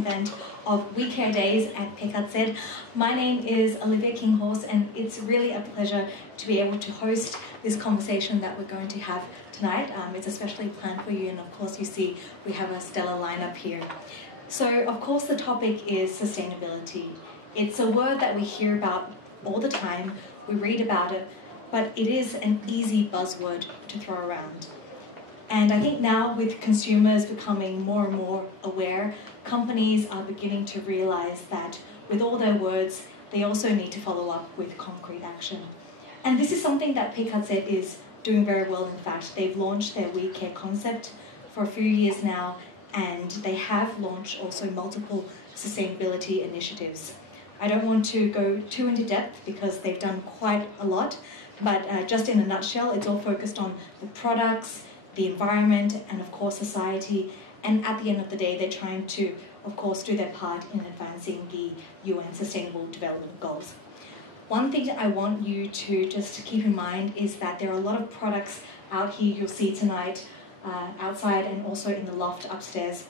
event of We Care Days at PKZ. My name is Olivia Kinghorst, and it's really a pleasure to be able to host this conversation that we're going to have tonight. It's especially planned for you, and of course you see we have a stellar lineup here. So of course the topic is sustainability. It's a word that we hear about all the time, we read about it, but it is an easy buzzword to throw around. And I think now with consumers becoming more and more aware, companies are beginning to realize that with all their words, they also need to follow up with concrete action. And this is something that PKZ is doing very well. In fact, they've launched their We Care concept for a few years now, and they have launched also multiple sustainability initiatives. I don't want to go too into depth because they've done quite a lot, but just in a nutshell, it's all focused on the products, the environment, and of course society. And at the end of the day, they're trying to, of course, do their part in advancing the UN Sustainable Development Goals. One thing that I want you to just keep in mind is that there are a lot of products out here you'll see tonight, outside and also in the loft upstairs,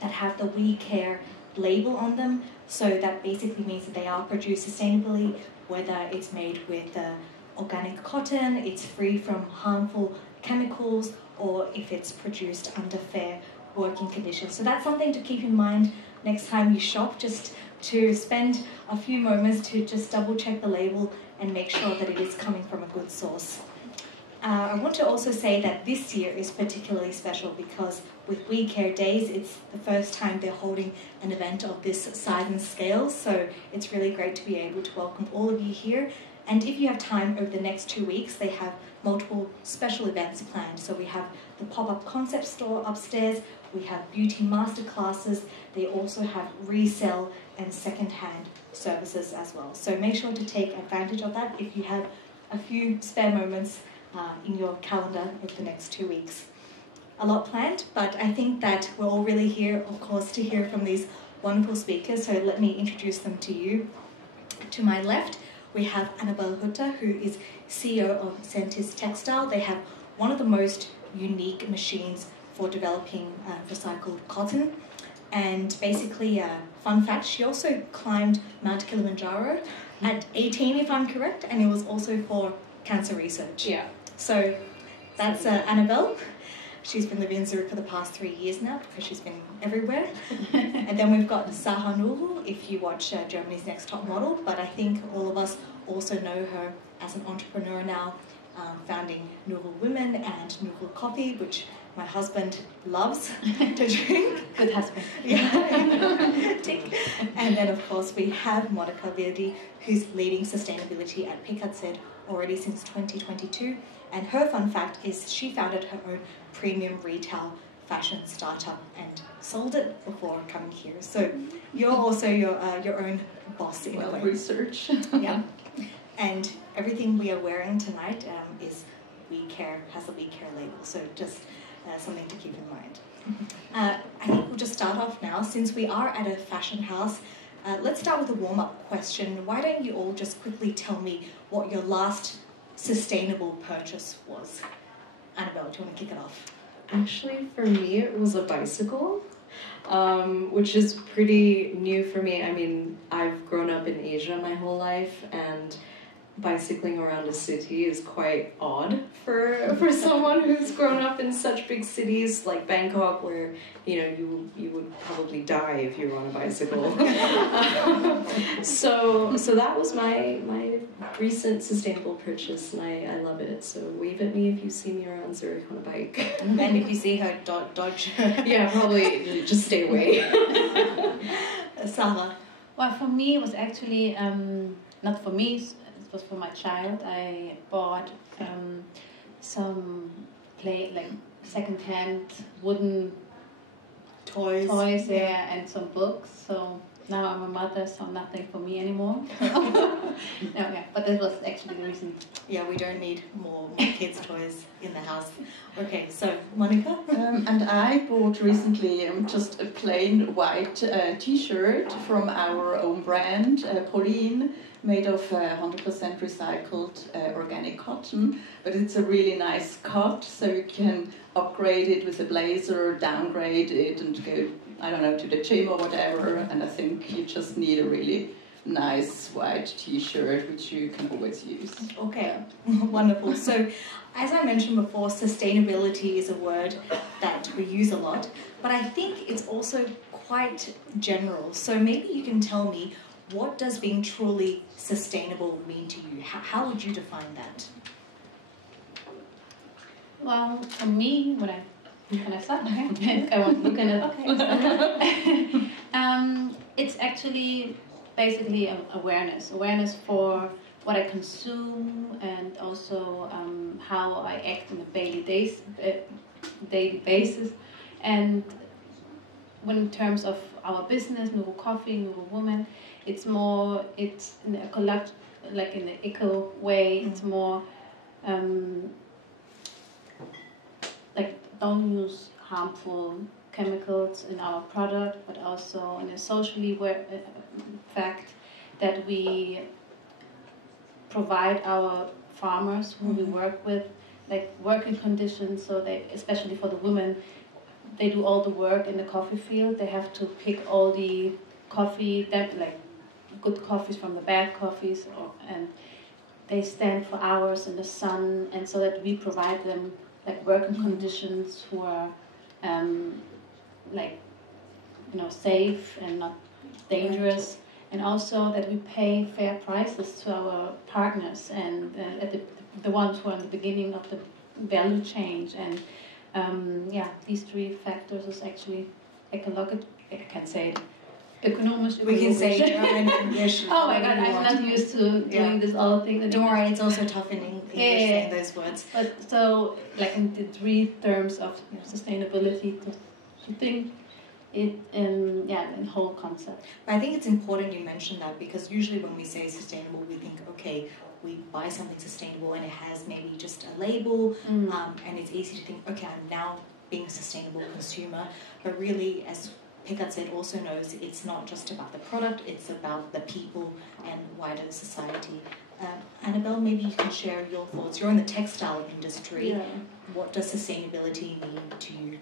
that have the We Care label on them. So that basically means that they are produced sustainably, whether it's made with organic cotton, it's free from harmful chemicals, or if it's produced under fair working conditions. So that's something to keep in mind next time you shop, just to spend a few moments to just double check the label and make sure that it is coming from a good source. I want to also say that this year is particularly special because with We Care Days, it's the first time they're holding an event of this size and scale, so it's really great to be able to welcome all of you here. And if you have time over the next 2 weeks, they have multiple special events planned. So we have the pop-up concept store upstairs, we have beauty masterclasses, they also have resale and second-hand services as well. So make sure to take advantage of that if you have a few spare moments in your calendar over the next 2 weeks. A lot planned, but I think that we're all really here, of course, to hear from these wonderful speakers. So let me introduce them to you. To my left, we have Annabelle Hutter, who is CEO of Säntig-CEO. They have one of the most unique machines for developing recycled cotton. And basically, fun fact, she also climbed Mount Kilimanjaro at 18, if I'm correct, and it was also for cancer research. Yeah. So that's Annabelle. She's been living in Zurich for the past 3 years now because she's been everywhere. And then we've got Sara Nuru, if you watch Germany's Next Top Model, but I think all of us also know her as an entrepreneur now, founding Nuru Women and Nuru Coffee, which my husband loves to drink. Good husband. Yeah. And then of course we have Monica Verdi, who's leading sustainability at PKZ already since 2022. And her fun fact is she founded her own premium retail fashion startup and sold it before coming here. So you're also your own boss in a way. Research. Yeah. And everything we are wearing tonight is We Care, has a We Care label. So just something to keep in mind. I think we'll just start off now. Since we are at a fashion house, let's start with a warm-up question. Why don't you all just quickly tell me what your last sustainable purchase was? Annabelle, do you want to kick it off? Actually, for me, it was a bicycle, which is pretty new for me. I mean, I've grown up in Asia my whole life, and bicycling around a city is quite odd for someone who's grown up in such big cities like Bangkok, where you would probably die if you were on a bicycle. So that was my recent sustainable purchase, and I love it. So wave at me if you see me around Zurich on a bike. And if you see her, dodge. Yeah, probably just stay away. Sara. Well, for me, it was actually not for me. It was for my child. I bought some second-hand wooden toys, yeah, and some books. So now I'm a mother, so nothing for me anymore. But that was actually the reason. Yeah, we don't need more kids' toys in the house. Okay, so Monica? And I bought recently just a plain white T-shirt from our own brand, Pauline. made of 100% recycled organic cotton, but it's a really nice cut, so you can upgrade it with a blazer, downgrade it, and go, I don't know, to the gym or whatever. And I think you just need a really nice white t-shirt, which you can always use. Okay, wonderful. So, as I mentioned before, sustainability is a word that we use a lot, but I think it's also quite general. So maybe you can tell me, what does being truly sustainable mean to you? How would you define that? Well, for me, can I start? I won't look at it. Okay. It's actually basically awareness for what I consume, and also how I act on a daily basis. And when in terms of our business, Nuru Coffee, Nuru Woman, it's in a collect, like in an eco way. It's more like don't use harmful chemicals in our product, but also in a socially fact that we provide our farmers who we work with like working conditions, so they, especially for the women, they do all the work in the coffee field. They have to pick all the coffee, that like good coffees from the bad coffees, and they stand for hours in the sun, and so that we provide them like working conditions who are like, you know, safe and not dangerous, and also that we pay fair prices to our partners and at the ones who are in the beginning of the value chain. And these three factors is actually ecological. I can't say it. Economic. We can say it in English. Oh my God, I'm not used to doing this all thing. Don't worry, it's also tough in English saying those words. But so, like in the three terms of sustainability, to think it in whole concept. But I think it's important you mentioned that, because usually when we say sustainable, we think, okay, we buy something sustainable and it has maybe just a label, and it's easy to think, okay, I'm now being a sustainable consumer. But really, as Picard said, also knows it's not just about the product, it's about the people and wider society. Annabelle, maybe you can share your thoughts. You're in the textile industry. Yeah. What does sustainability mean to you?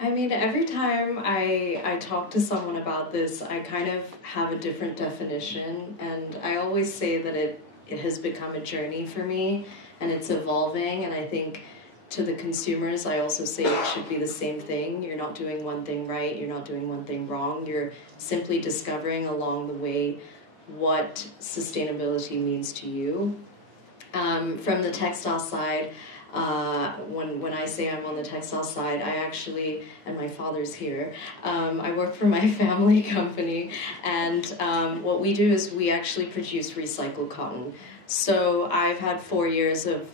I mean, every time I talk to someone about this, I kind of have a different definition, and I always say that it has become a journey for me, and it's evolving. And I think to the consumers, I also say it should be the same thing. You're not doing one thing right, you're not doing one thing wrong. You're simply discovering along the way what sustainability means to you. From the textile side, when I say I'm on the textile side, I actually, and my father's here, I work for my family company, and what we do is we actually produce recycled cotton. So I've had 4 years of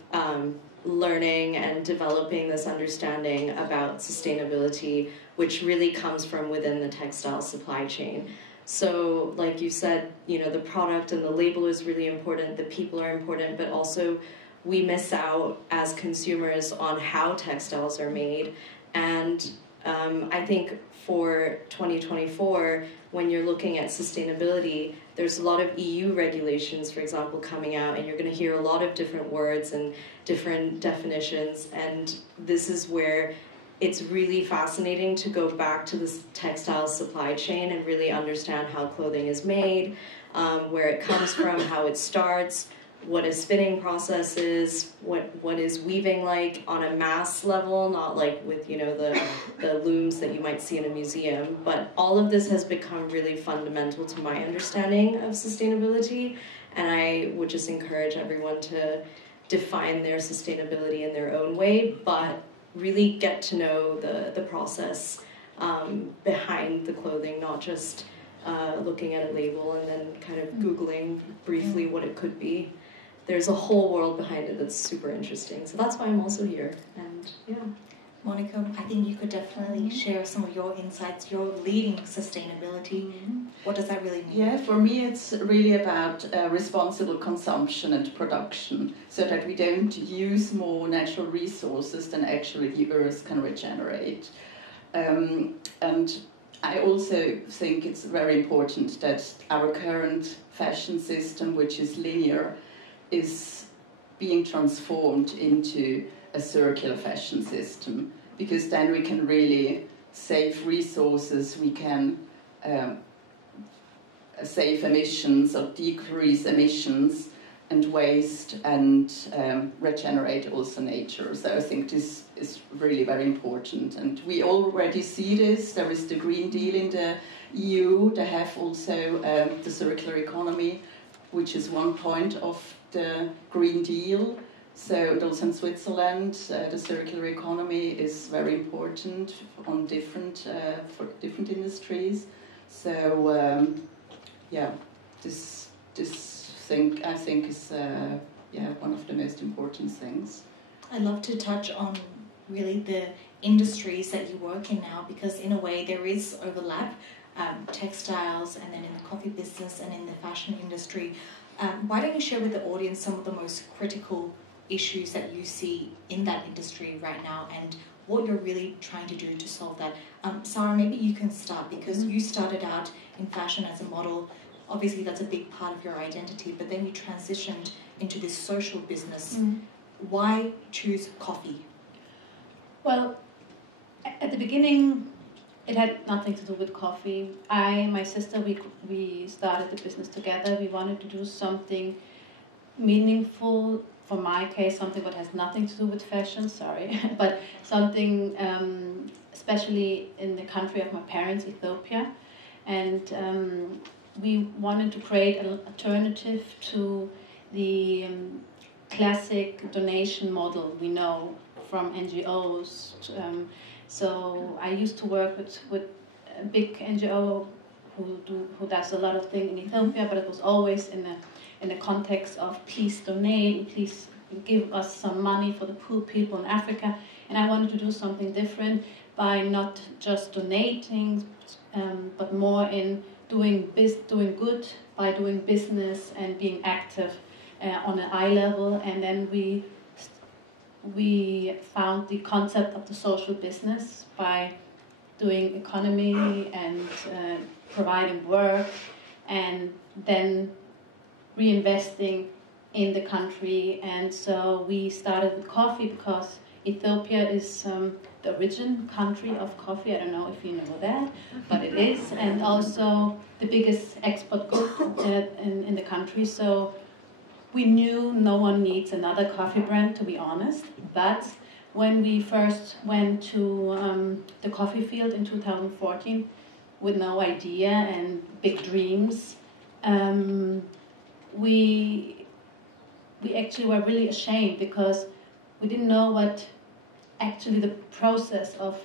learning and developing this understanding about sustainability, which really comes from within the textile supply chain. So like you said, you know, the product and the label is really important, the people are important, but also we miss out as consumers on how textiles are made. And I think for 2024, when you're looking at sustainability, there's a lot of EU regulations, for example, coming out, and you're going to hear a lot of different words and different definitions. And this is where it's really fascinating to go back to this textile supply chain and really understand how clothing is made, where it comes from, how it starts, what a spinning process is, what is weaving like on a mass level, not like with, you know, the looms that you might see in a museum. But all of this has become really fundamental to my understanding of sustainability, and I would just encourage everyone to define their sustainability in their own way, but really get to know the process behind the clothing, not just looking at a label and then kind of Googling briefly what it could be. There's a whole world behind it that's super interesting. So that's why I'm also here. And yeah. Monica, I think you could definitely share some of your insights. You're leading sustainability. What does that really mean? Yeah, for me it's really about responsible consumption and production, so that we don't use more natural resources than actually the earth can regenerate. And I also think it's very important that our current fashion system, which is linear, is being transformed into a circular fashion system, because then we can really save resources, we can save emissions or decrease emissions and waste, and regenerate also nature. So I think this is really very important, and we already see this. There is the Green Deal in the EU. They have also the circular economy, which is one point of the Green Deal. So also in Switzerland, the circular economy is very important on different for different industries. So this thing I think is one of the most important things. I'd love to touch on really the industries that you work in now, because in a way there is overlap, textiles and then in the coffee business and in the fashion industry. Why don't you share with the audience some of the most critical issues that you see in that industry right now and what you're really trying to do to solve that? Sara, maybe you can start, because you started out in fashion as a model. Obviously that's a big part of your identity, but then you transitioned into this social business. Why choose coffee? Well, at the beginning it had nothing to do with coffee. I and my sister, we started the business together. We wanted to do something meaningful. For my case, something that has nothing to do with fashion, but something especially in the country of my parents, Ethiopia. And we wanted to create an alternative to the classic donation model we know from NGOs. So I used to work with a big NGO who does a lot of things in Ethiopia, but it was always in the context of please donate, please give us some money for the poor people in Africa. And I wanted to do something different by not just donating, but more in doing good by doing business and being active on an eye level. And then we found the concept of the social business by doing economy and providing work, and then reinvesting in the country. And so we started with coffee because Ethiopia is the origin country of coffee. I don't know if you know that, but it is, and also the biggest export good in the country. So we knew no one needs another coffee brand, to be honest. But when we first went to the coffee field in 2014 with no idea and big dreams, we actually were really ashamed because we didn't know what actually the process of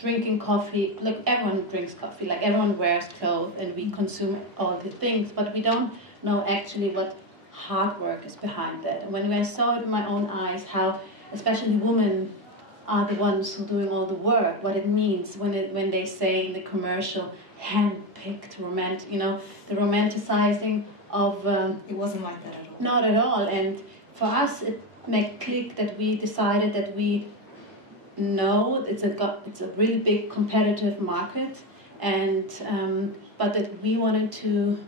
drinking coffee, like everyone drinks coffee, like everyone wears clothes and we consume all the things, but we don't know actually what hard work is behind that. And when I saw it with my own eyes, how especially women are the ones who are doing all the work, what it means when they say in the commercial, hand-picked, the romanticizing of... it wasn't like that at all. Not at all. And for us, it made click that we decided that we know it's a really big competitive market, and but that we wanted to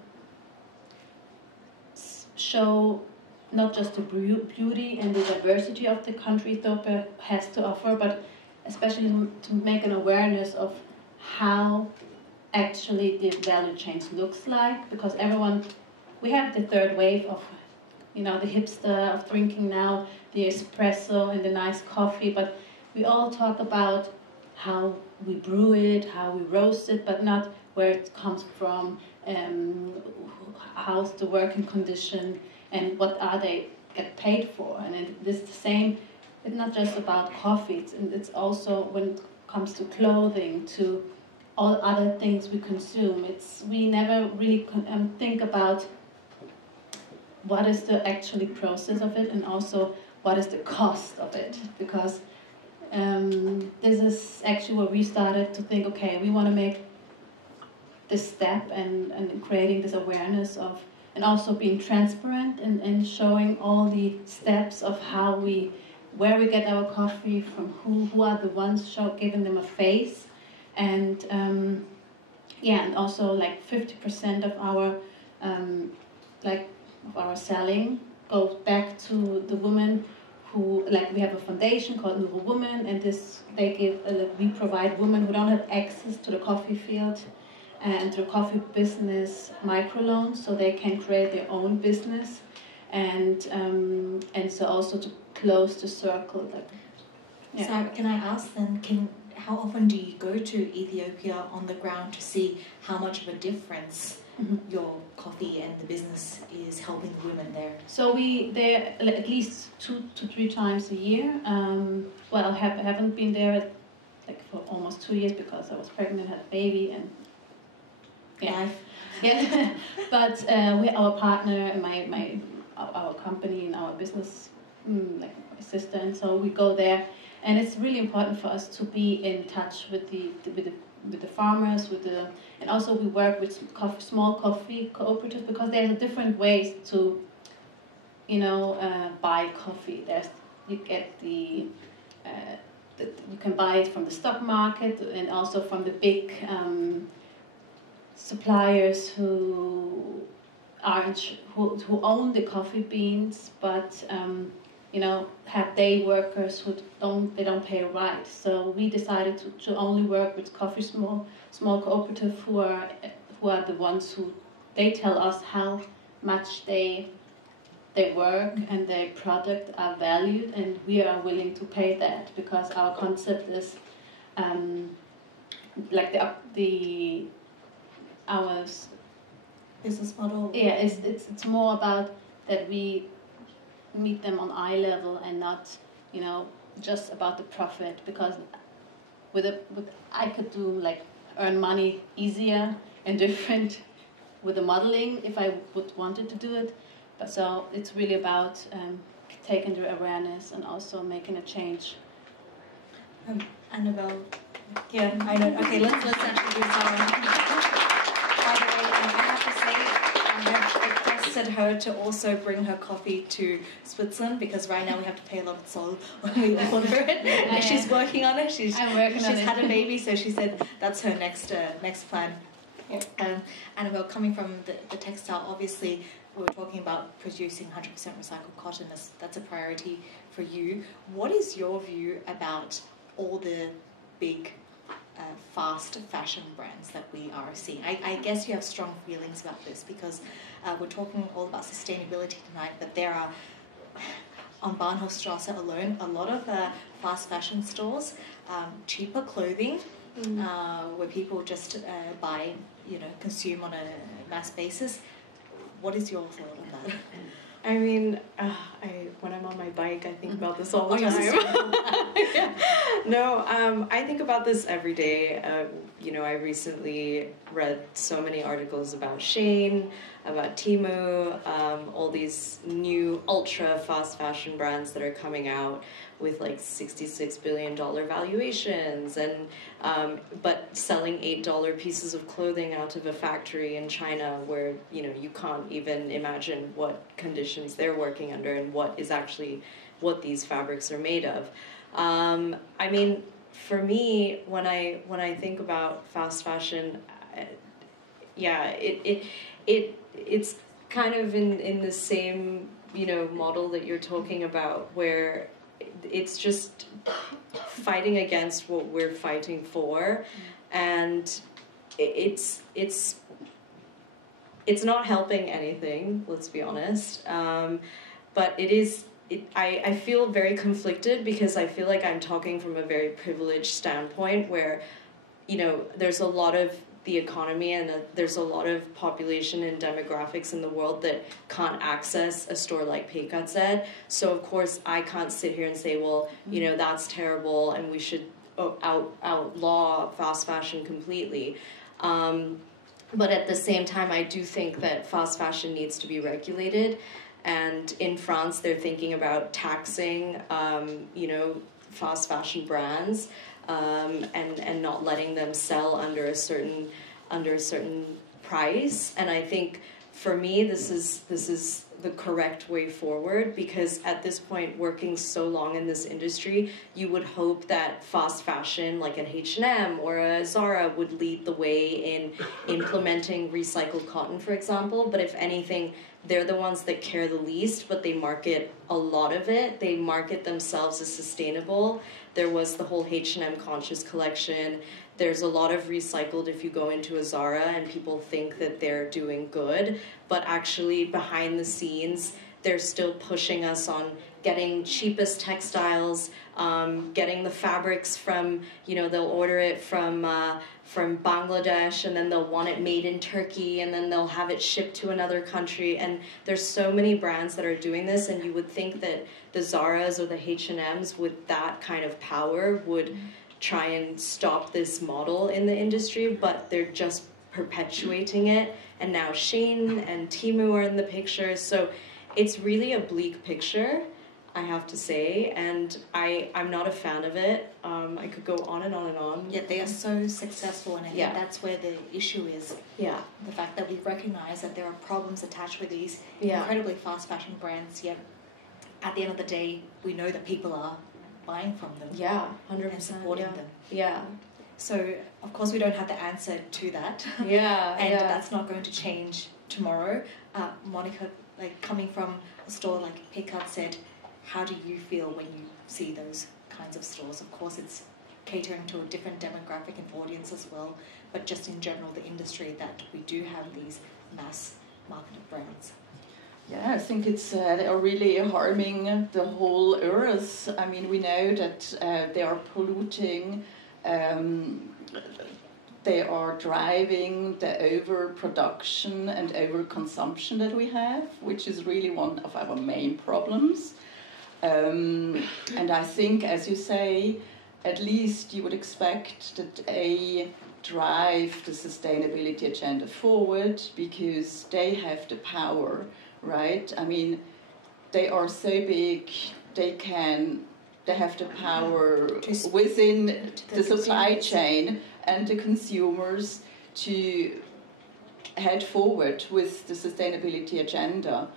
show not just the beauty and the diversity of the country Ethiopia has to offer, but especially to make an awareness of how actually the value chain looks like, because we have the third wave of, the hipster of drinking now, the espresso and the nice coffee, but we all talk about how we brew it, how we roast it, but not where it comes from, how's the working condition, and what are they get paid for. And this is the same, it's not just about coffee, it's also when it comes to clothing, to all other things we consume. We never really think about what is the actually process of it, and also what is the cost of it, because this is actually where we started to think, okay, we want to make this step and creating this awareness of, and also being transparent and showing all the steps of where we get our coffee from, who are the ones, giving them a face, And and also like 50% of our selling goes back to the women who, like, we have a foundation called Ihre Women, and we provide women who don't have access to the coffee field and to the coffee business microloans, so they can create their own business, and so also to close the circle. So can I ask then, how often do you go to Ethiopia on the ground to see how much of a difference your coffee and the business is helping women there? So we there at least 2 to 3 times a year. I haven't been there for almost 2 years because I was pregnant, had a baby, and But our partner and our company and our business, my sister, and so we go there. And it's really important for us to be in touch with the farmers, and also we work with small coffee cooperatives, because there's different ways to, buy coffee. You can buy it from the stock market and also from the big suppliers who own the coffee beans, but have day workers who don't pay right. So we decided to only work with small cooperative who are the ones who they tell us how much they work and their product are valued, and we are willing to pay that, because our concept is our business model. Yeah, it's more about that we meet them on eye level and not, just about the profit, because I could earn money easier and different with the modeling if I wanted to do it. But so it's really about taking the awareness and also making a change. Annabelle, yeah, I know. Okay, let's actually do Sara. By the way, I have to say, I have requested her to also bring her coffee to Switzerland, because right now we have to pay a lot of toll when we order it. And she's working on it. She's had a baby, so she said that's her next plan. Annabelle, coming from the textile, obviously we were talking about producing 100% recycled cotton. That's a priority for you. What is your view about all the big fast fashion brands that we are seeing? I guess you have strong feelings about this, because we're talking all about sustainability tonight, but there are, on Bahnhofstrasse alone, a lot of fast fashion stores, cheaper clothing, where people just buy, consume on a mass basis. What is your thought on that? I mean, when I'm on my bike, I think about this all the time. No, I think about this every day. I recently read so many articles about Shein, about Temu, all these new ultra fast fashion brands that are coming out with $66 billion valuations, and but selling $8 pieces of clothing out of a factory in China, where you can't even imagine what conditions they're working under and what these fabrics are made of. I mean, for me, when I think about fast fashion, it's kind of in the same model that you're talking about, where it's just fighting against what we're fighting for, and it's not helping anything, let's be honest. But I feel very conflicted, because I feel like I'm talking from a very privileged standpoint, where there's a lot of the economy and there's a lot of population and demographics in the world that can't access a store like PKZ. So of course I can't sit here and say, well, that's terrible and we should outlaw fast fashion completely. But at the same time, I do think that fast fashion needs to be regulated. And in France, they're thinking about taxing, fast fashion brands, and not letting them sell under a certain price. And I think for me, this is the correct way forward, because at this point, working so long in this industry, you would hope that fast fashion like an H&M or a Zara would lead the way in implementing recycled cotton, for example. But if anything, they're the ones that care the least, but they market a lot of it. They market themselves as sustainable. There was the whole H&M Conscious collection. There's a lot of recycled if you go into a Zara, and people think that they're doing good, but actually behind the scenes, they're still pushing us on getting cheapest textiles, getting the fabrics from, you know, they'll order it from Bangladesh, and then they'll want it made in Turkey, and then they'll have it shipped to another country. And there's so many brands that are doing this, and you would think that the Zaras or the H&Ms with that kind of power would try and stop this model in the industry, but they're just perpetuating it. And now Shein and Temu are in the picture, so it's really a bleak picture, I have to say, and I'm not a fan of it. I could go on and on and on. Yet they are so successful, and I think that's where the issue is. Yeah. The fact that we recognize that there are problems attached with these incredibly fast fashion brands, yet at the end of the day, we know that people are buying from them. Yeah, 100%. And supporting them. Yeah. So, of course, we don't have the answer to that. Yeah. And that's not going to change tomorrow. Monica, like coming from a store like Picard said, how do you feel when you see those kinds of stores? Of course, it's catering to a different demographic and audience as well, but just in general, the industry that we do have these mass marketed brands. Yeah, I think it's they are really harming the whole earth. I mean, we know that they are polluting. They are driving the overproduction and overconsumption that we have, which is really one of our main problems. And I think, as you say, at least you would expect that they drive the sustainability agenda forward because they have the power, right? I mean, they are so big, they have the power within the supply chain and the consumers to head forward with the sustainability agenda.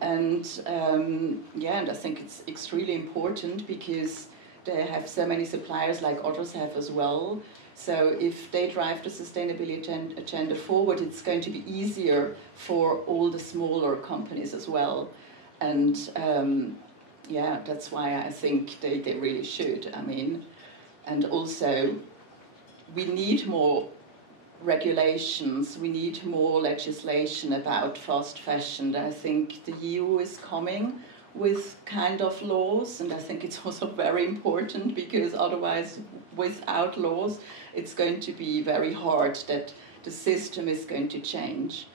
And and I think it's extremely important because they have so many suppliers like others have as well. So if they drive the sustainability agenda forward, it's going to be easier for all the smaller companies as well. And that's why I think they really should. I mean, and also we need more regulations, we need more legislation about fast fashion. I think the EU is coming with kind of laws, and I think it's also very important because otherwise, without laws, it's going to be very hard that the system is going to change.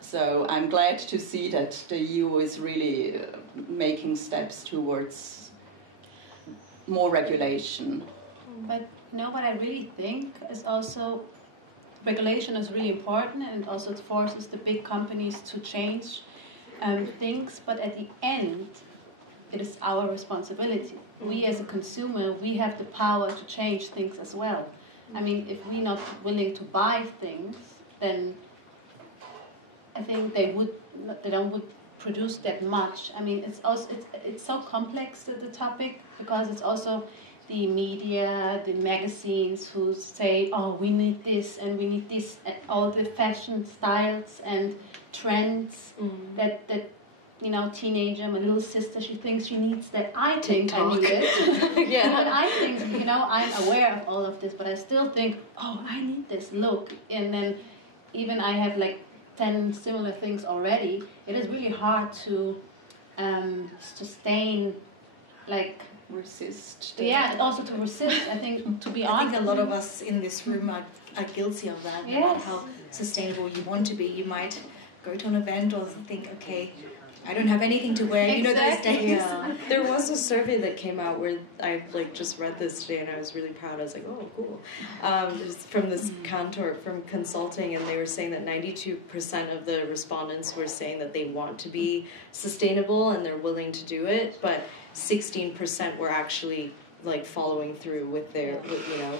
So I'm glad to see that the EU is really making steps towards more regulation. But you know what I really think is also regulation is really important, and also it forces the big companies to change things, but at the end it is our responsibility. We as a consumer, we have the power to change things as well. I mean, if we're not willing to buy things, then I think they don't would produce that much. I mean, it's so complex, the topic, because it's also the media, the magazines who say, oh, we need this and we need this, and all the fashion styles and trends that you know, teenager, my little sister, she thinks she needs that. I think I need it. Yeah. And I think, you know, I'm aware of all of this, but I still think, oh, I need this look. And then even I have like 10 similar things already. It is really hard to sustain, like, resist. Yeah, also to resist. I think, to be honest, I think a lot of us in this room are guilty of that. No matter how sustainable you want to be, you might go to an event or think, okay, I don't have anything to wear. Exactly. You know those days. Yeah. There was a survey that came out where I just read this today, and I was really proud. I was like, oh, cool. It was from this Cantor from consulting, and they were saying that 92% of the respondents were saying that they want to be sustainable and they're willing to do it, but 16% were actually like following through with their, you know.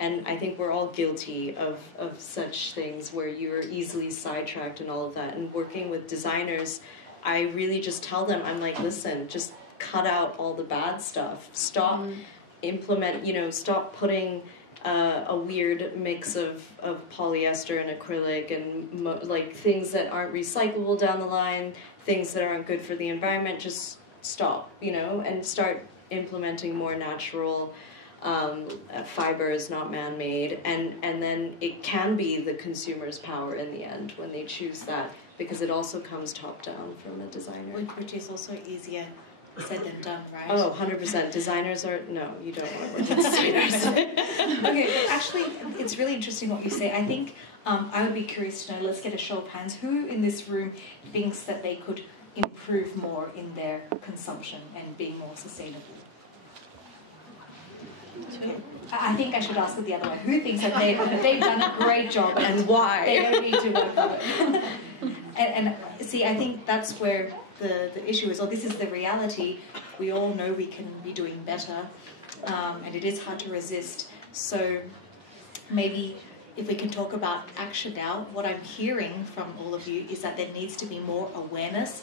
And I think we're all guilty of such things where you're easily sidetracked and all of that. And working with designers, I really just tell them, I'm like, listen, just cut out all the bad stuff. Stop stop putting a weird mix of polyester and acrylic and like things that aren't recyclable down the line, things that aren't good for the environment. Just stop, and start implementing more natural fibers, not man-made, and then it can be the consumer's power in the end when they choose that, because it also comes top down from a designer. Which is also easier said than done, right? Oh, 100%. Designers are, no, you don't want to work with designers. Okay, but actually, it's really interesting what you say. I think I would be curious to know, let's get a show of hands, who in this room thinks that they could improve more in their consumption and being more sustainable? Okay. I think I should ask it the other way. Who thinks that they've done a great job and why? They don't need to work on it. and see, I think that's where the issue is, or this is the reality. We all know we can be doing better, and it is hard to resist. So maybe if we can talk about action now, what I'm hearing from all of you is that there needs to be more awareness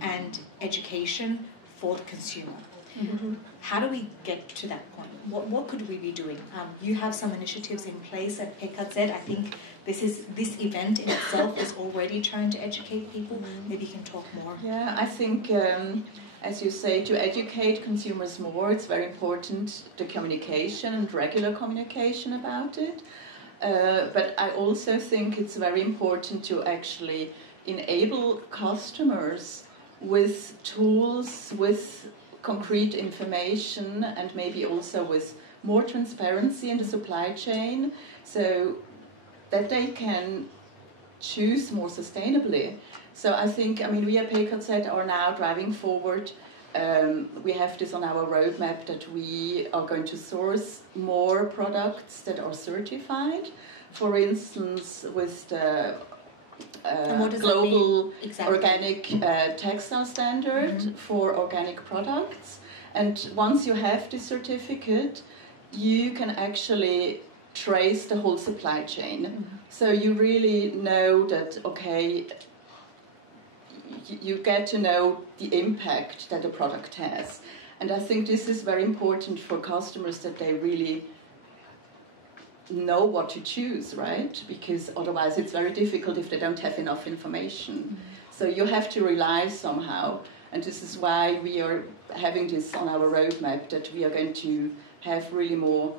and education for the consumer. Mm-hmm. How do we get to that point? What could we be doing? You have some initiatives in place at PKZ. I think this event in itself is already trying to educate people. Maybe you can talk more. Yeah, I think, as you say, to educate consumers more, it's very important, the communication and regular communication about it. But I also think it's very important to actually enable customers with tools, with concrete information, and maybe also with more transparency in the supply chain, so that they can choose more sustainably. So I think, we at PKZ are now driving forward. We have this on our roadmap that we are going to source more products that are certified. For instance, with the global organic textile standard for organic products. And once you have this certificate, you can actually trace the whole supply chain. So you really know that, okay, you get to know the impact that a product has. And I think this is very important for customers, that they really know what to choose, right? Because otherwise it's very difficult if they don't have enough information. So you have to rely somehow, and this is why we are having this on our roadmap, that we are going to have really more,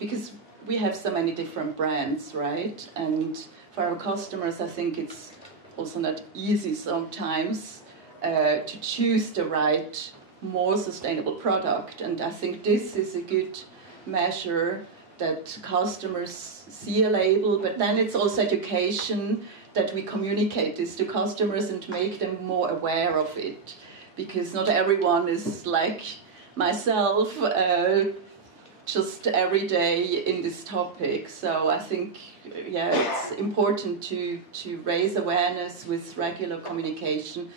because we have so many different brands, right? And for our customers, I think it's also not easy sometimes to choose the right, more sustainable product. And I think this is a good measure, that customers see a label, but then it's also education, that we communicate this to customers and make them more aware of it, because not everyone is like myself, just every day in this topic. So I think, it's important to raise awareness with regular communication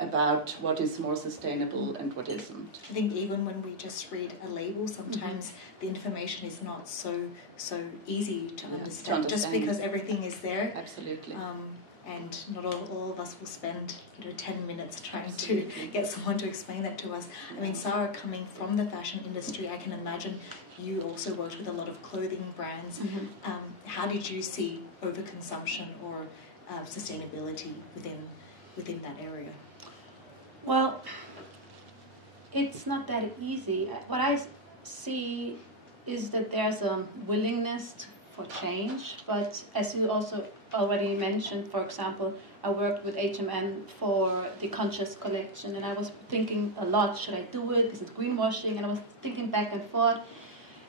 about what is more sustainable and what isn't. I think even when we just read a label, sometimes the information is not so easy to understand, just because everything is there. Absolutely. And not all of us will spend 10 minutes trying to get someone to explain that to us. Sara, coming from the fashion industry, I can imagine you also worked with a lot of clothing brands. How did you see overconsumption or sustainability within that area? Well, it's not that easy. What I see is that there's a willingness for change, but as you also already mentioned, for example, I worked with H&M for the Conscious collection, and I was thinking a lot, should I do it? Is it greenwashing? And I was thinking back and forth.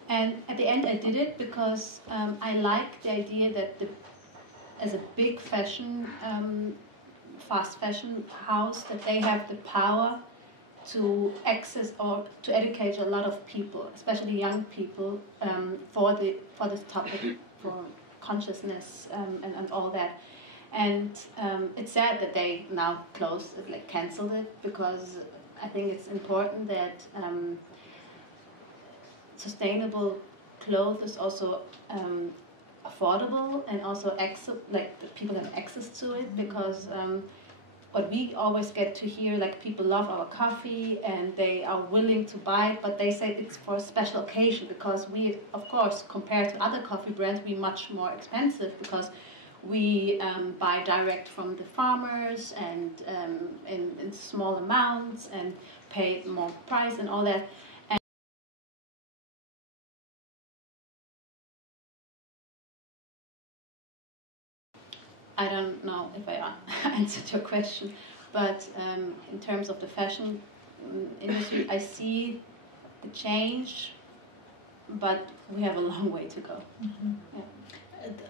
And at the end I did it because I like the idea that as a big fashion fast fashion house, that they have the power to access or to educate a lot of people, especially young people, for this topic, for consciousness and all that. And it's sad that they now closed it, cancelled it, because I think it's important that sustainable clothes is also affordable and also like the people have access to it, because what we always get to hear, like people love our coffee and they are willing to buy it, but they say it's for a special occasion, because we, of course, compared to other coffee brands, we're much more expensive because we buy direct from the farmers and in small amounts and pay more price and all that. I don't know if I answered your question, but in terms of the fashion industry, I see the change, but we have a long way to go. Mm-hmm. Yeah.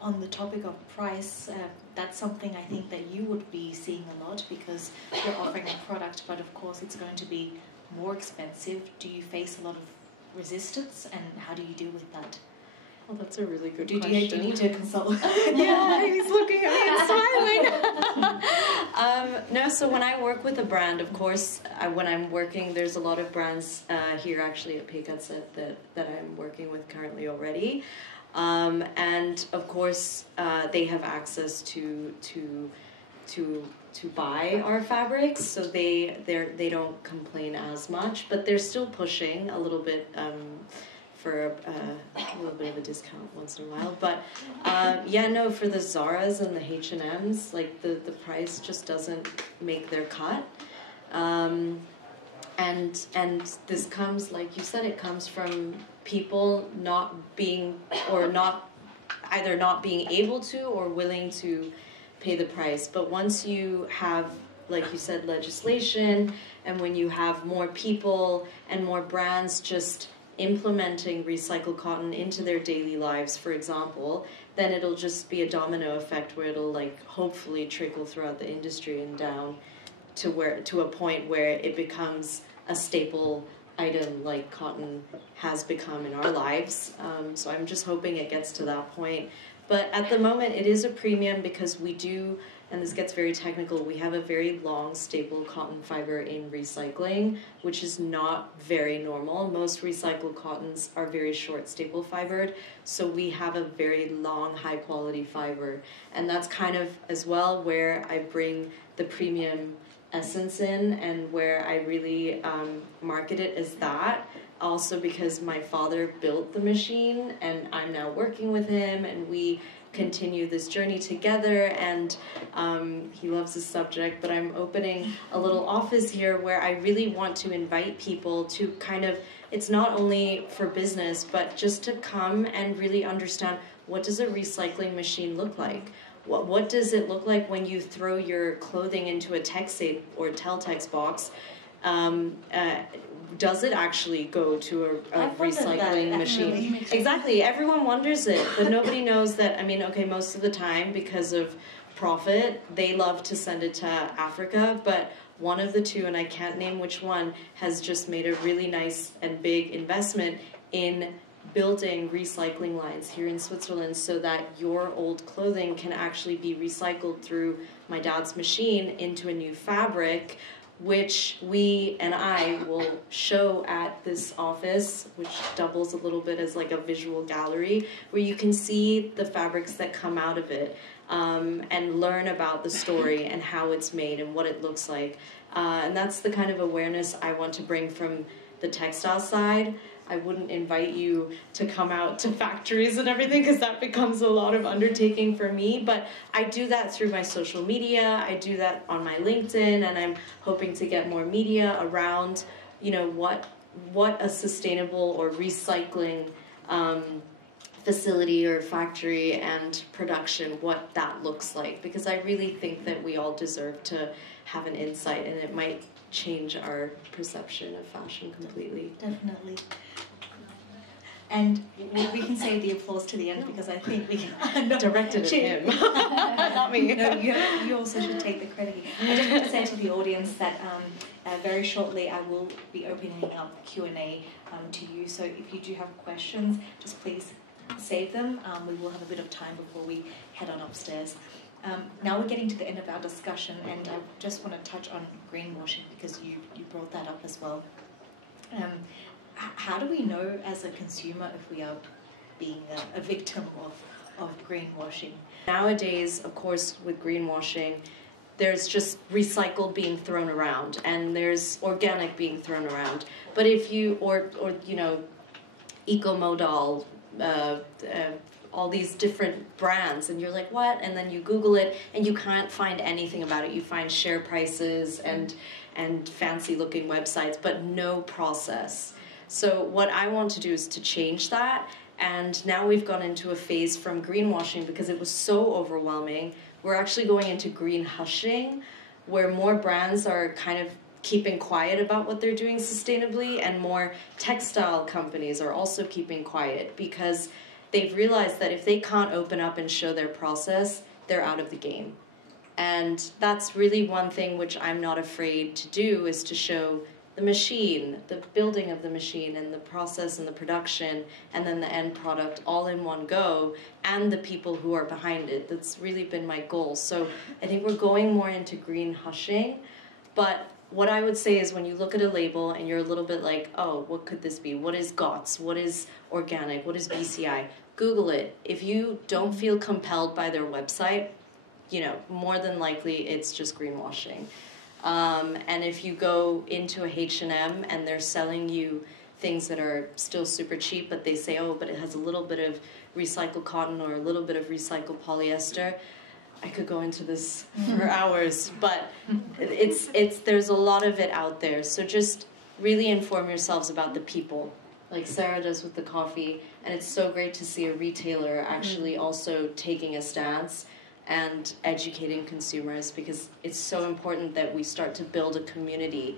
On the topic of price, that's something I think that you would be seeing a lot, because you're offering a product, but of course it's going to be more expensive. Do you face a lot of resistance, and how do you deal with that? Well, that's a really good question. Do you need to consult? Yeah, he's looking at me and smiling. No, so when I work with a brand, of course, when I'm working, there's a lot of brands here actually at Pekatset that I'm working with currently already. And of course, they have access to buy our fabrics, so they don't complain as much, but they're still pushing a little bit for a little bit of a discount once in a while. But yeah, no, for the Zaras and the H&Ms, like the price just doesn't make their cut. And this comes, like you said, it comes from people not being able to or willing to pay the price. But once you have, like you said, legislation, and when you have more people and more brands just implementing recycled cotton into their daily lives, for example, then it'll just be a domino effect where it'll like hopefully trickle throughout the industry and down to a point where it becomes a staple item like cotton has become in our lives. So I'm just hoping it gets to that point. But at the moment it is a premium because we do, and this gets very technical, we have a very long staple cotton fiber in recycling, which is not very normal. Most recycled cottons are very short staple fibered, so we have a very long high quality fiber. And that's kind of as well where I bring the premium essence in, and where I really market it as that. Also because my father built the machine and I'm now working with him, and we continue this journey together, and he loves this subject, but I'm opening a little office here where I really want to invite people to kind of, it's not only for business, but just to come and really understand, what does a recycling machine look like? What does it look like when you throw your clothing into a Texaid or Teltex box? Does it actually go to a recycling machine? Exactly, everyone wonders it, but nobody knows that. I mean, okay, most of the time, because of profit, they love to send it to Africa, but one of the two, and I can't name which one, has just made a really nice and big investment in building recycling lines here in Switzerland, so that your old clothing can actually be recycled through my dad's machine into a new fabric, which we and I will show at this office, which doubles a little bit as like a visual gallery, where you can see the fabrics that come out of it, and learn about the story and how it's made and what it looks like. And that's the kind of awareness I want to bring from the textile side. I wouldn't invite you to come out to factories and everything, because that becomes a lot of undertaking for me. But I do that through my social media. I do that on my LinkedIn, and I'm hoping to get more media around, you know, what a sustainable or recycling facility or factory and production, what that looks like. Because I really think that we all deserve to have an insight, and it might change our perception of fashion completely. Definitely. And we can save the applause to the end, because I think we can directed at him, not me. No, you also should take the credit. I just want to say to the audience that very shortly I will be opening up Q&A to you. So if you do have questions, just please save them. We will have a bit of time before we head on upstairs. Now we're getting to the end of our discussion, and I just want to touch on greenwashing, because you brought that up as well. How do we know as a consumer if we are being a victim of greenwashing. Nowadays, of course, with greenwashing, there's just recycled being thrown around, and there's organic being thrown around. But if you, or you know, eco-modal, all these different brands, and you're like, what? And then you Google it, and you can't find anything about it. You find share prices and fancy-looking websites, but no process. So what I want to do is to change that, and now we've gone into a phase from greenwashing because it was so overwhelming. We're actually going into green hushing, where more brands are kind of keeping quiet about what they're doing sustainably, and more textile companies are also keeping quiet because they've realized that if they can't open up and show their process, they're out of the game. And that's really one thing which I'm not afraid to do, is to show the machine, the building of the machine, and the process and the production, and then the end product all in one go, and the people who are behind it. That's really been my goal. So I think we're going more into green hushing. But what I would say is, when you look at a label and you're a little bit like, oh, what could this be? What is GOTS? What is organic? What is BCI? Google it. If you don't feel compelled by their website, you know, more than likely it's just greenwashing. And if you go into a H&M and they're selling you things that are still super cheap, but they say, oh, but it has a little bit of recycled cotton or a little bit of recycled polyester, I could go into this for hours, but there's a lot of it out there. So just really inform yourselves about the people, like Sarah does with the coffee. And it's so great to see a retailer actually also taking a stance and educating consumers, because it's so important that we start to build a community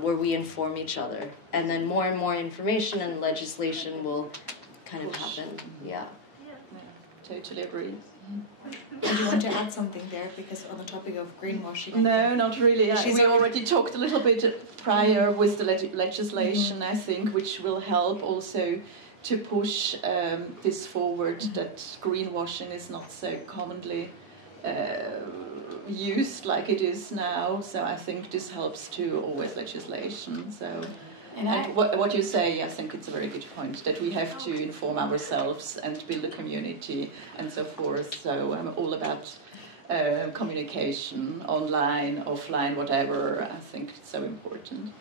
where we inform each other, and then more and more information and legislation will kind of happen. Yeah. Totally agree. Do you want to add something there, because on the topic of greenwashing? No, not really. We already talked a little bit prior with the legislation, I think, which will help also to push this forward, that greenwashing is not so commonly used like it is now. So I think this helps too, always legislation. So, and what you say, I think it's a very good point, that we have to inform ourselves and build a community and so forth. So I'm all about communication, online, offline, whatever. I think it's so important.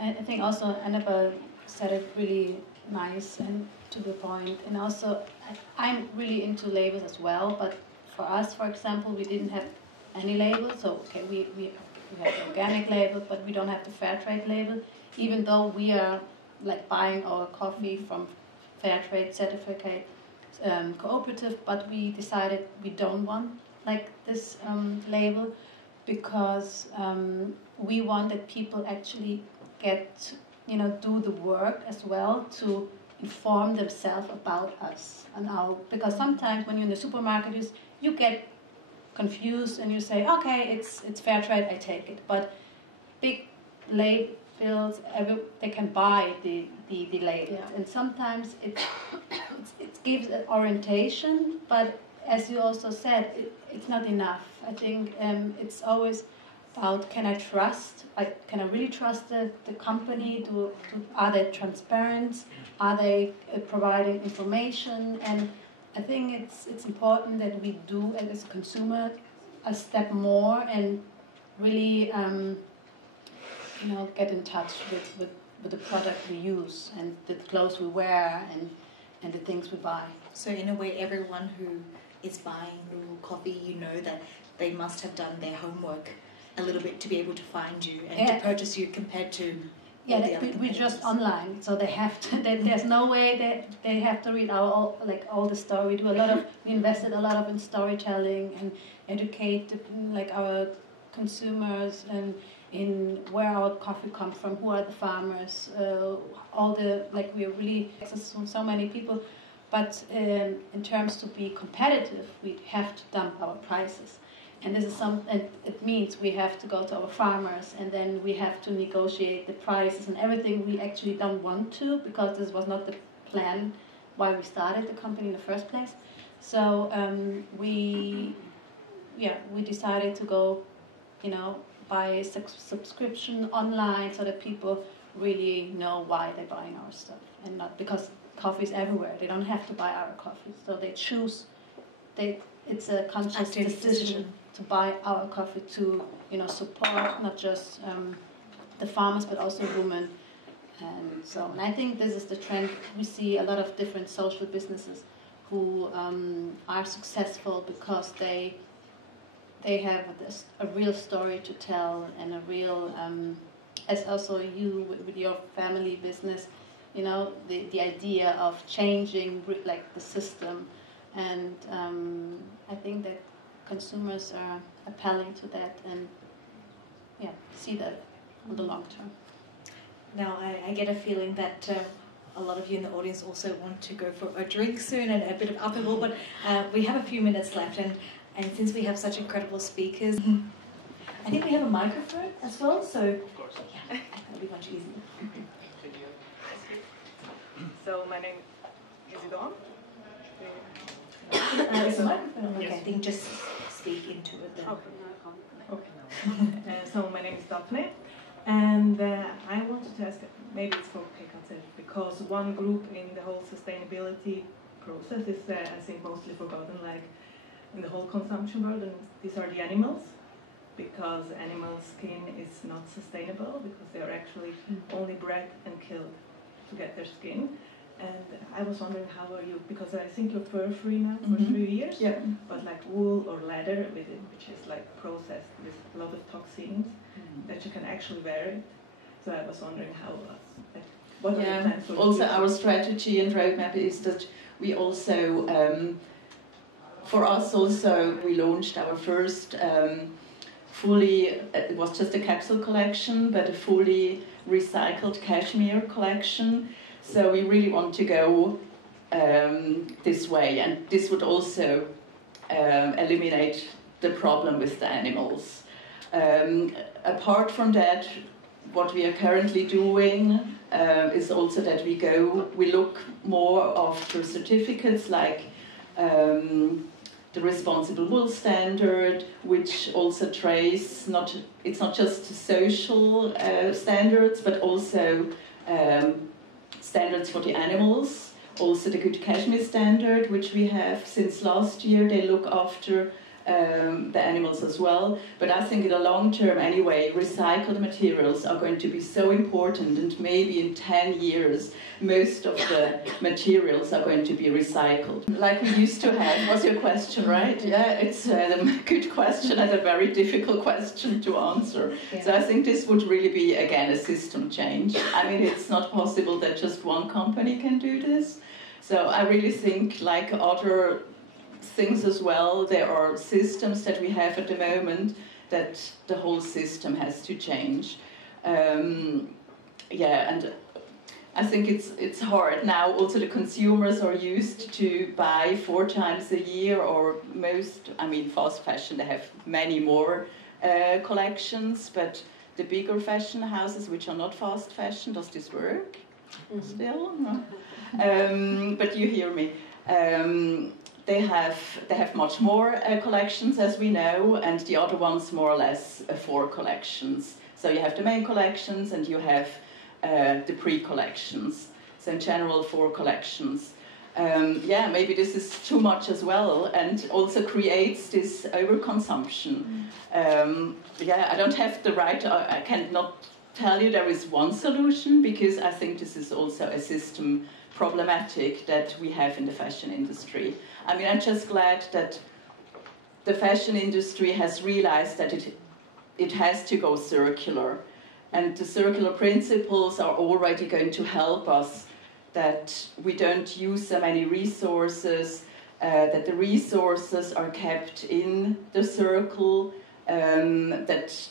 I think also Annabelle said it really nice and to the point. And also, I'm really into labels as well, but for us, for example, we didn't have any labels. So okay, we have the organic label, but we don't have the fair trade label, even though we are like buying our coffee from fair trade certificate cooperative, but we decided we don't want like this label, because we want that people actually get, you know, do the work as well to inform themselves about us and our, because sometimes when you're in the supermarket, you get confused and you say, okay, it's fair trade, I take it. But big labels, they can buy the label, and sometimes it gives an orientation, but as you also said, it's not enough. I think it's always about, can I trust? Can I really trust the company? Are they transparent? Are they providing information? And I think it's important that we do, as a consumer, a step more and really get in touch with the product we use and the clothes we wear and the things we buy. So in a way, everyone who is buying Nuru coffee, you know that they must have done their homework a little bit to be able to find you and to purchase you, compared to we're just online, so they have to. There's no way that they have to read all the story. We invested a lot of in storytelling and educate our consumers and in where our coffee comes from, who are the farmers, we really access so many people. But in terms to be competitive, we have to dump our prices. And this is it means we have to go to our farmers, and then we have to negotiate the prices and everything we actually don't want to, because this was not the plan why we started the company in the first place. So we decided to go, buy a subscription online, so that people really know why they're buying our stuff, and not because coffees everywhere. They don't have to buy our coffees. So they choose, it's a conscious decision to buy our coffee to, support not just the farmers, but also women. And I think this is the trend. We see a lot of different social businesses who are successful because they have a real story to tell, and a real, as also you with your family business, the idea of changing like the system. And I think that consumers are appelling to that and see that on the long term. Now, I get a feeling that a lot of you in the audience also want to go for a drink soon and a bit of alcohol, but we have a few minutes left, and since we have such incredible speakers, I think we have a microphone as well, so of course. Yeah, that'll be much easier. So my name is it on? There's a microphone. Okay, Yes. I think just speak into it then. Okay. So my name is Daphne, and I wanted to ask, maybe it's for Pekka, because one group in the whole sustainability process is, I think, mostly forgotten, like in the whole consumption world, and these are the animals, because animal skin is not sustainable, because they are actually only bred and killed to get their skin. And I was wondering, how are you, because I think you're fur-free now for 3 years, Yeah. but like wool or leather with it, which is like processed with a lot of toxins, that you can actually wear it. So I was wondering how, like, what are the plans for Also, the future? our strategy and roadmap is that we also, for us also, we launched our first fully, it was just a capsule collection, but a fully recycled cashmere collection. So we really want to go this way, and this would also eliminate the problem with the animals. Apart from that, what we are currently doing is also that we look more after certificates like the Responsible Wool Standard, which also trace it's not just social standards, but also standards for the animals. Also the Good Cashmere Standard, which we have since last year, they look after the animals as well. But I think in the long term anyway, recycled materials are going to be so important, and maybe in 10 years most of the materials are going to be recycled. Like we used to have, was your question, right? Yeah, it's a good question and a very difficult question to answer. Yeah. So I think this would really be, again, a system change. I mean, it's not possible that just one company can do this. So I really think, like other things as well, there are systems that we have at the moment that the whole system has to change. And I think it's hard now. Also, the consumers are used to buy 4 times a year, or fast fashion, they have many more collections, but the bigger fashion houses, which are not fast fashion, does this work still? No? But you hear me. They have much more collections, as we know, and the other ones more or less 4 collections. So you have the main collections and you have the pre-collections. So in general 4 collections. Maybe this is too much as well, and also creates this overconsumption. I don't have the right, I cannot tell you there is one solution, because I think this is also a system problematic that we have in the fashion industry. I mean, I'm just glad that the fashion industry has realized that it has to go circular. And the circular principles are already going to help us, that we don't use so many resources, that the resources are kept in the circle, that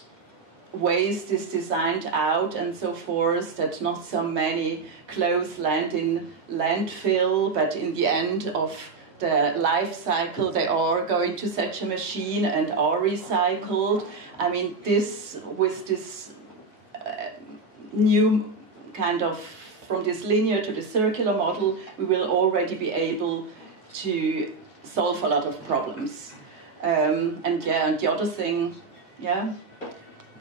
waste is designed out and so forth, that not so many clothes land in landfill, but in the end of the life cycle they are going to such a machine and are recycled. I mean, with this new kind of, from this linear to the circular model, we will already be able to solve a lot of problems. And the other thing,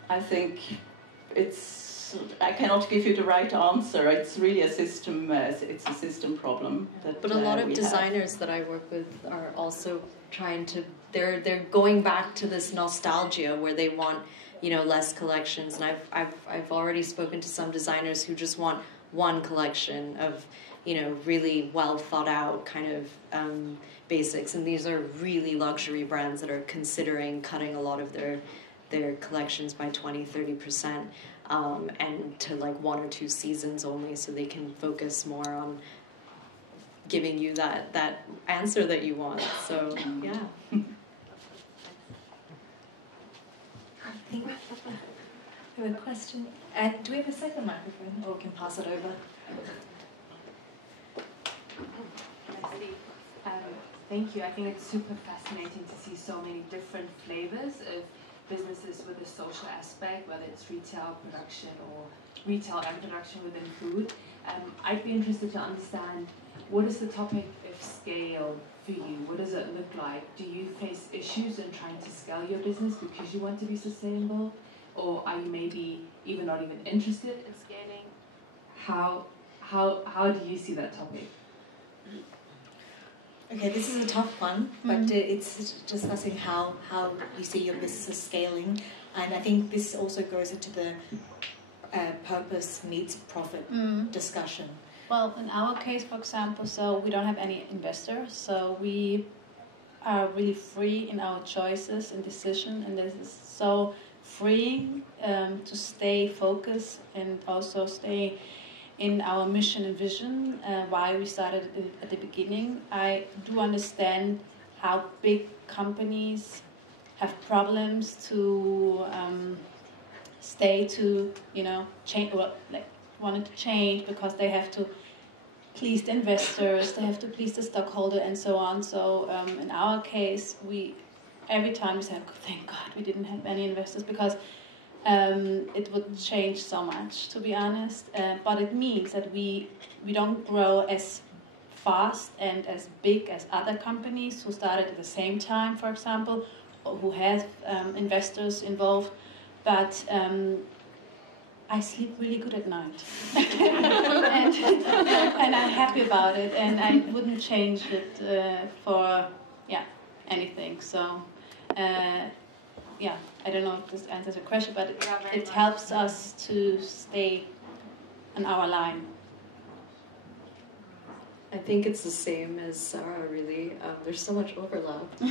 I think it's I cannot give you the right answer. It's really a system. It's a system problem. But a lot of designers that I work with are also trying to. They're going back to this nostalgia where they want, you know, less collections. And I've already spoken to some designers who just want one collection of, you know, really well thought out kind of basics. And these are really luxury brands that are considering cutting a lot of their collections by 20-30%, and to like 1 or 2 seasons only, so they can focus more on giving you that answer that you want. So yeah. I think we have a question. Do we have a second microphone, or we can pass it over? Thank you. I think it's super fascinating to see so many different flavors of businesses with a social aspect, whether it's retail production or retail and production within food. I'd be interested to understand, what is the topic of scale for you? What does it look like? Do you face issues in trying to scale your business because you want to be sustainable? Or are you maybe even not even interested in scaling? How do you see that topic? Okay, this is a tough one, but it's discussing how you see your business scaling, and I think this also goes into the purpose meets profit discussion. Well, in our case, for example, so we don't have any investors, so we are really free in our choices and decision, and this is so freeing to stay focused and also stay in our mission and vision, why we started at the beginning. I do understand how big companies have problems to stay to, you know, change, or like wanted to change because they have to please the investors, they have to please the stockholder, and so on. So in our case, every time we said, thank God we didn't have any investors, because it would change so much, to be honest. But it means that we don't grow as fast and as big as other companies who started at the same time, for example, or who have investors involved. But I sleep really good at night, and I'm happy about it, and I wouldn't change it for anything. So. I don't know if this answers your question, but it helps us to stay on our line. I think it's the same as Sarah, really. There's so much overlap. Do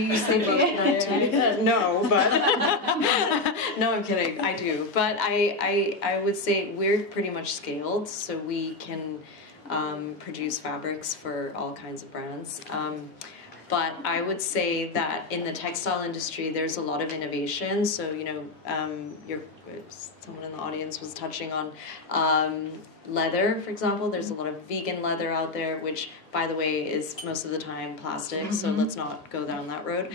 you sleep well at night too? No, but... No, I'm kidding. I do. But I would say we're pretty much scaled, so we can produce fabrics for all kinds of brands. But I would say that in the textile industry, there's a lot of innovation. So, you know, someone in the audience was touching on leather, for example. There's a lot of vegan leather out there, which, by the way, is most of the time plastic. So let's not go down that road.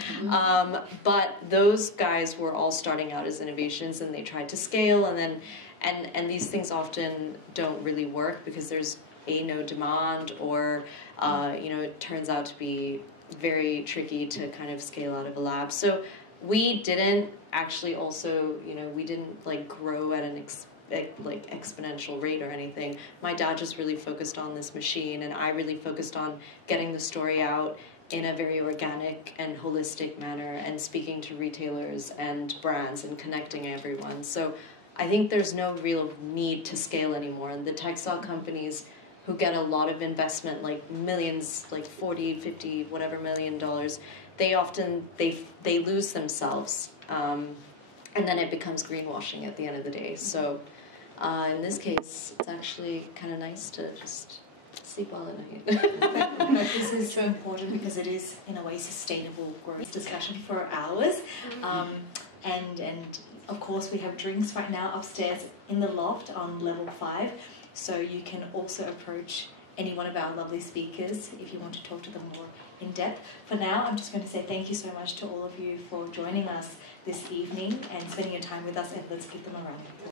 But those guys were all starting out as innovations, and they tried to scale. And then, and these things often don't really work because there's no demand, or you know, it turns out to be very tricky to kind of scale out of a lab. So we didn't actually also, you know, we didn't like grow at an exponential rate or anything. My dad just really focused on this machine, and I really focused on getting the story out in a very organic and holistic manner, and speaking to retailers and brands and connecting everyone. So I think there's no real need to scale anymore. And the textile companies who get a lot of investment, like millions, like 40, 50, whatever $million, they often, they lose themselves. And then it becomes greenwashing at the end of the day. So in this case, it's actually kind of nice to just sleep well at night. This is so important because it is, in a way, sustainable growth discussion for hours. And of course, we have drinks right now upstairs in the loft on level 5. So you can also approach any one of our lovely speakers if you want to talk to them more in depth. For now, I'm just going to say thank you so much to all of you for joining us this evening and spending your time with us, and let's give them a round of applause.